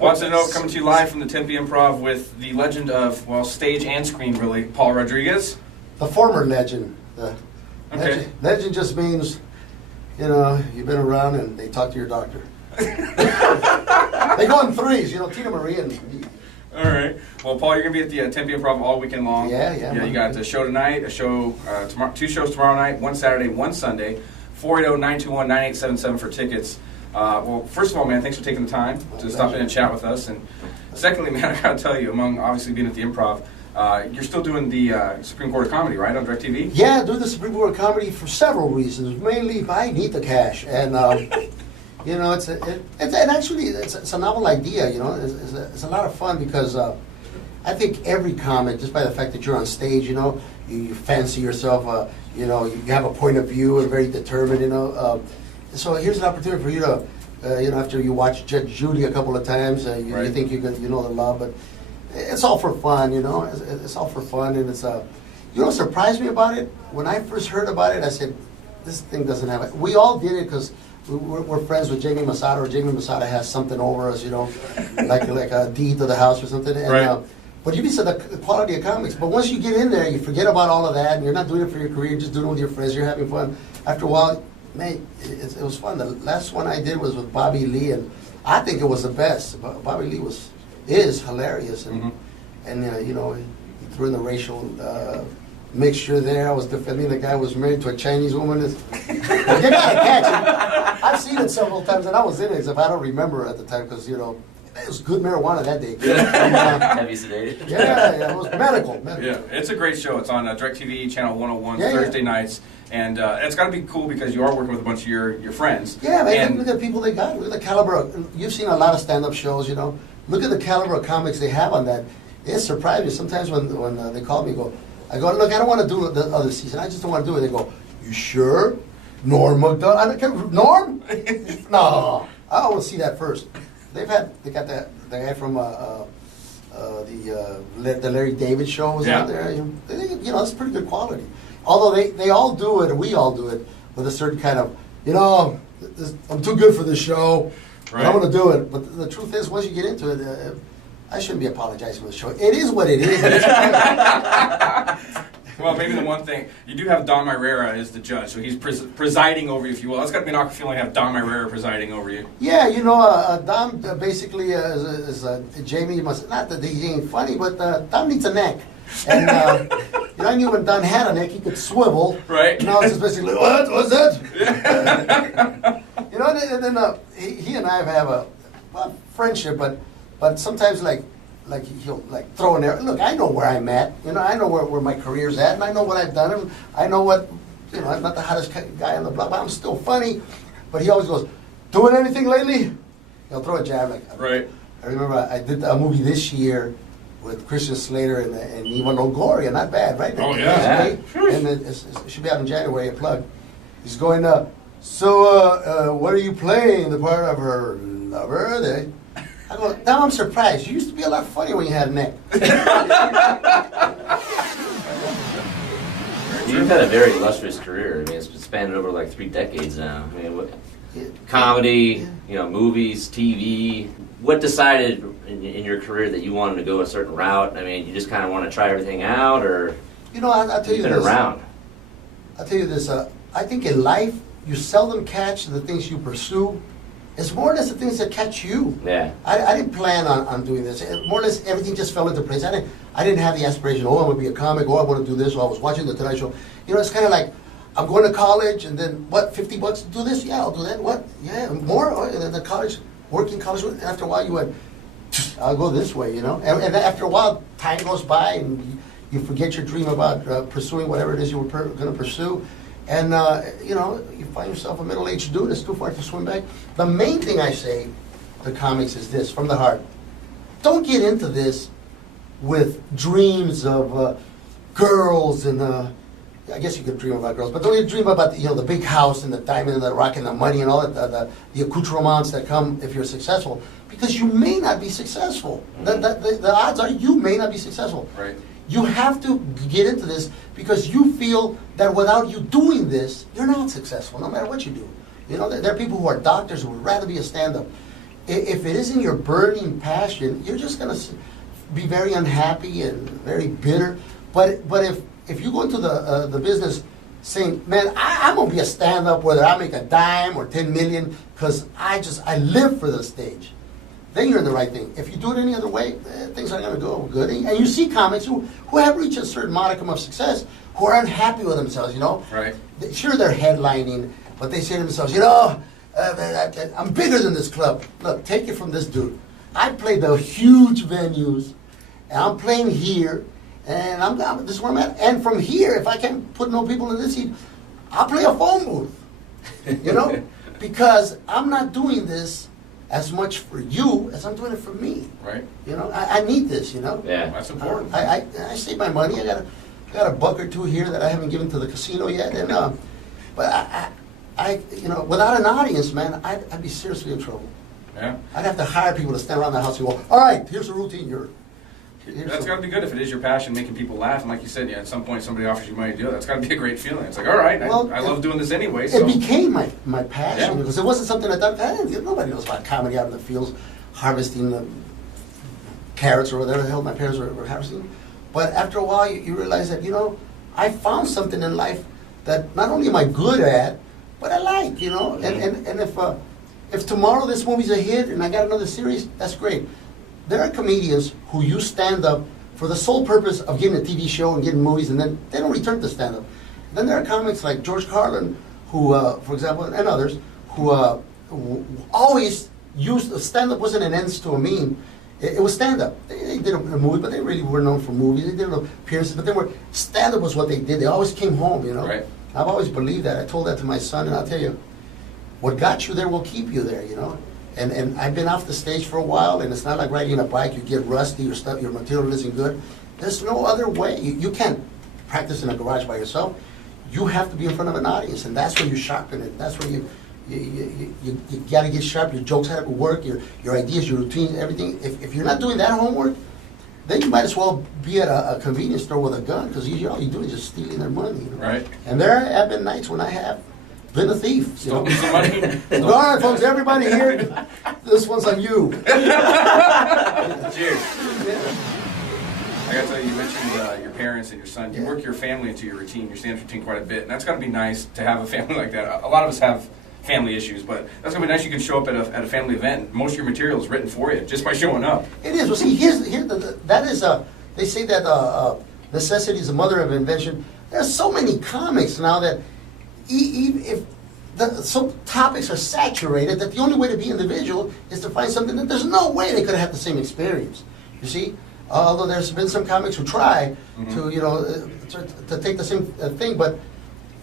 Wants to know, coming to you live from the Tempe Improv with the legend of, well, stage and screen, really, Paul Rodriguez. The former legend. Okay. Legend just means, you've been around and they talk to your doctor. They go in threes, Tina Marie and me. All right. Well, Paul, you're going to be at the Tempe Improv all weekend long. Yeah. You got a show tonight, a show tomorrow, 2 shows tomorrow night, 1 Saturday, 1 Sunday. 480-921-9877 for tickets. Well, first of all, man, thanks for taking the time to stop in and chat with us. And secondly, man, I got to tell you, among obviously being at the Improv, you're still doing the Supreme Court of Comedy, right, on DirecTV? Yeah, I do the Supreme Court of Comedy for several reasons. Mainly, I need the cash, and it's a novel idea. It's a lot of fun because I think every comic, just by the fact that you're on stage, you fancy yourself, you have a point of view and very determined, So here's an opportunity for you to, after you watch Judge Judy a couple of times, you think you know the law, but it's all for fun, It's all for fun, and it's what surprised me about it? When I first heard about it, I said, this thing doesn't have it. We all did it because we're friends with Jamie Masada, or Jamie Masada has something over us, like a deed to the house or something. And, right. But you'd be saying the quality of comics. But once you get in there, you forget about all of that, and you're not doing it for your career, you're just doing it with your friends, you're having fun. After a while, man, it was fun. The last one I did was with Bobby Lee, and I think it was the best. Bobby Lee is hilarious, and he threw in the racial mixture there. I was defending the guy who was married to a Chinese woman. You gotta catch it. I've seen it several times, and I was in it, except I don't remember at the time because it was good marijuana that day. Have you sedated? Yeah, it was medical. Yeah, it's a great show. It's on DirecTV, Channel 101, Yeah, Thursday nights. And it's got to be cool because you are working with a bunch of your friends. Yeah, man, and look at the people they got. Look at the caliber. You've seen a lot of stand-up shows, Look at the caliber of comics they have on that. It surprised me. Sometimes when they call me, I go, look, I don't want to do the other season. I just don't want to do it. They go, you sure? Norm McDonald? Norm? No, I want to see that first. They got the guy from the Larry David show was out there. It's pretty good quality. Although they all do it, and we all do it with a certain kind of, I'm too good for this show. Right. I want to do it. But the truth is, once you get into it, I shouldn't be apologizing for the show. It is what it is. Well, maybe the one thing, you do have Don Myrera as the judge, so he's presiding over you, if you will. That's got to be an awkward feeling to have Don Myrera presiding over you. Yeah, Don basically is Jamie must, not that he ain't funny, but Don needs a neck. And I knew when Don had a neck, he could swivel. Right. Now it's just basically, what was that? And then he and I have a friendship, but sometimes he'll throw in there. Look, I know where I'm at. I know where my career's at, and I know what I've done. And I know what, I'm not the hottest guy on the block, but I'm still funny. But he always goes, doing anything lately? He'll throw a jab Right. I remember I did a movie this year with Christian Slater and Eva Longoria. Not bad, right? Oh, yeah. And it should be out in January, a plug. He's going, what are you playing? The part of her lover? I go, now I'm surprised. You used to be a lot funnier when you had a neck. You've had a very illustrious career. I mean, it's spanned over like 3 decades now. I mean, comedy, movies, TV. What decided in your career that you wanted to go a certain route? I mean, you just kind of want to try everything out, or I'll tell you been this. around? I'll tell you this. I think in life, you seldom catch the things you pursue. It's more or less the things that catch you. Yeah. I didn't plan on doing this. More or less, everything just fell into place. I didn't have the aspiration, I want to be a comic, I want to do this, or I was watching the Tonight Show. It's kind of like, I'm going to college, and then, what, $50 to do this? Yeah, I'll do that. What? Yeah, more? And then the college, working college, and after a while you went, I'll go this way, And after a while, time goes by, and you forget your dream about pursuing whatever it is you were going to pursue. And, you find yourself a middle-aged dude that's too far to swim back. The main thing I say to comics is this, from the heart. Don't get into this with dreams of girls and, I guess you could dream about girls, but don't you dream about, the big house and the diamond and the rock and the money and all that, the accoutrements that come if you're successful. Because you may not be successful. The odds are you may not be successful. Right. You have to get into this because you feel that without you doing this, you're not successful, no matter what you do. There are people who are doctors who would rather be a stand-up. if it isn't your burning passion, you're just going to be very unhappy and very bitter. But if you go into the business saying, man, I'm going to be a stand-up whether I make a dime or 10 million because I live for the stage, then you're in the right thing. If you do it any other way, things aren't going to go good. And you see comics who have reached a certain modicum of success who are unhappy with themselves, you know? Right. Sure, they're headlining, but they say to themselves, you know, I'm bigger than this club. Look, take it from this dude. I play the huge venues, and I'm playing here, and this is where I'm at. And from here, if I can't put no people in this seat, I'll play a phone booth, you know? Because I'm not doing this as much for you as I'm doing it for me. Right. You know, I need this, you know? Yeah. That's important. I save my money. I got a buck or two here that I haven't given to the casino yet, and but I you know, without an audience, man, I'd be seriously in trouble. Yeah. I'd have to hire people to stand around the house and go, all right, here's a routine. That's got to be good if it is your passion, making people laugh. And like you said, yeah, at some point somebody offers you money to do it. That's got to be a great feeling. It's like, all right, Well, I love doing this anyway. So. It became my passion Yeah. because it wasn't something I thought, nobody knows about comedy out in the fields, harvesting the carrots or whatever the hell my parents were harvesting. But after a while, you realize that, you know, I found something in life that not only am I good at, but I like, you know. And if tomorrow this movie's a hit and I got another series, that's great. There are comedians who use stand-up for the sole purpose of getting a TV show and getting movies, and then they don't return to stand-up. Then there are comics like George Carlin, who, for example, and others, who always used stand-up wasn't an ends to a mean. It was stand-up. They did a movie, but they really were known for movies. They did appearances, but stand-up was what they did. They always came home, you know. Right. I've always believed that. I told that to my son, and I'll tell you, what got you there will keep you there, you know. And I've been off the stage for a while, and it's not like riding a bike. You get rusty, your material isn't good. There's no other way. You can't practice in a garage by yourself. You have to be in front of an audience, and that's where you sharpen it. That's where you got to get sharp. Your jokes have to work, your ideas, your routines, everything. If you're not doing that homework, then you might as well be at a convenience store with a gun, because all you do is just stealing their money. You know? Right. And there have been nights when I have been a thief. You know? Stolen some money. All right, folks, everybody here, this one's on you. Cheers. I got to tell you, you mentioned your parents and your son. You work your family into your routine, your stand-up routine quite a bit, and that's got to be nice to have a family like that. A lot of us have family issues, but that's going to be nice. You can show up at a family event, and most of your material is written for you just by showing up. It is. Well, see, that is they say that necessity is the mother of invention. There's so many comics now that if some topics are saturated, that the only way to be individual is to find something that there's no way they could have had the same experience. You see? Although there's been some comics who try to, you know, to take the same thing, but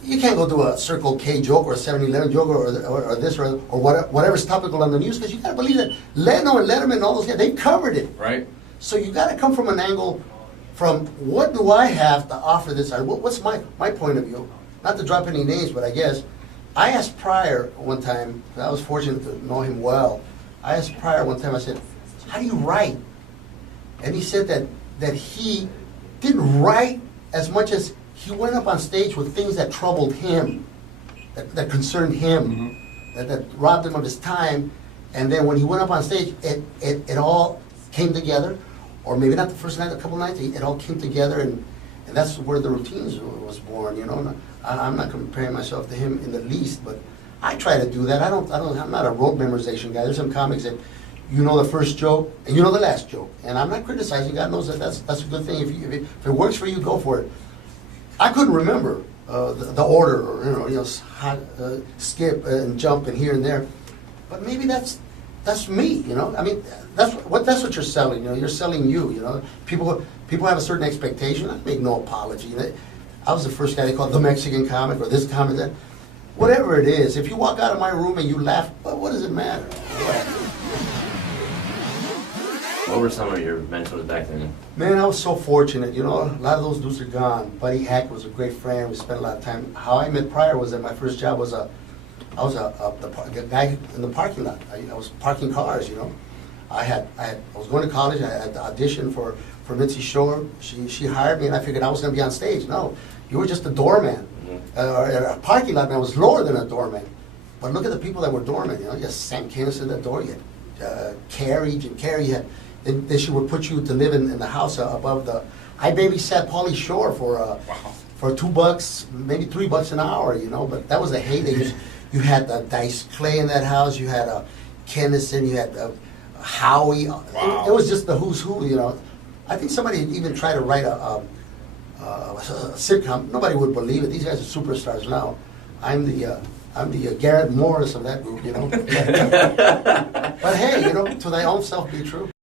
you can't go do a Circle K joke or a 7-Eleven joke or this or whatever's topical on the news, because you got to believe that Leno and Letterman and all those guys, they've covered it. Right. So you got to come from an angle from what do I have to offer this? What's my point of view? Not to drop any names, but I guess I asked Pryor one time. I was fortunate to know him well. I asked Pryor one time. I said, "How do you write?" And he said that he didn't write as much as he went up on stage with things that troubled him, that concerned him, that robbed him of his time. And then when he went up on stage, it all came together. Or maybe not the first night, a couple nights, it all came together, and that's where the routines was born, you know. I'm not comparing myself to him in the least, but I try to do that. I'm not a rote memorization guy. There's some comics that you know the first joke and you know the last joke, and I'm not criticizing. God knows that's a good thing. If it works for you, go for it. I couldn't remember the order, or skip and jump and here and there, but maybe that's me, you know. I mean, that's what you're selling. You know, you're selling you. You know, people have a certain expectation. I make no apology. I was the first guy they called the Mexican comic or this comic, that. Whatever it is, if you walk out of my room and you laugh, well, what does it matter? What were some of your mentors back then? Man, I was so fortunate. You know, a lot of those dudes are gone. Buddy Hack was a great friend. We spent a lot of time. How I met Pryor was that my first job was I was a guy in the parking lot. I was parking cars. You know, I was going to college. I had to audition for Mitzi Shore. She hired me, and I figured I was going to be on stage. No, you were just a doorman. A parking lot man was lower than a doorman. But look at the people that were doormen. You know, just Sam Kinnis at that door. You had Carrie, Jim Carrey had. Then she would put you to live in the house above the. I babysat Pauly Shore for $2, maybe $3 an hour, you know. But that was the heyday. You had Dice Clay in that house. You had Kennison. You had Howie. Wow. It was just the who's who, you know. I think somebody even tried to write a sitcom. Nobody would believe it. These guys are superstars now. I'm the Garrett Morris of that group, you know. But hey, you know, to thy own self be true.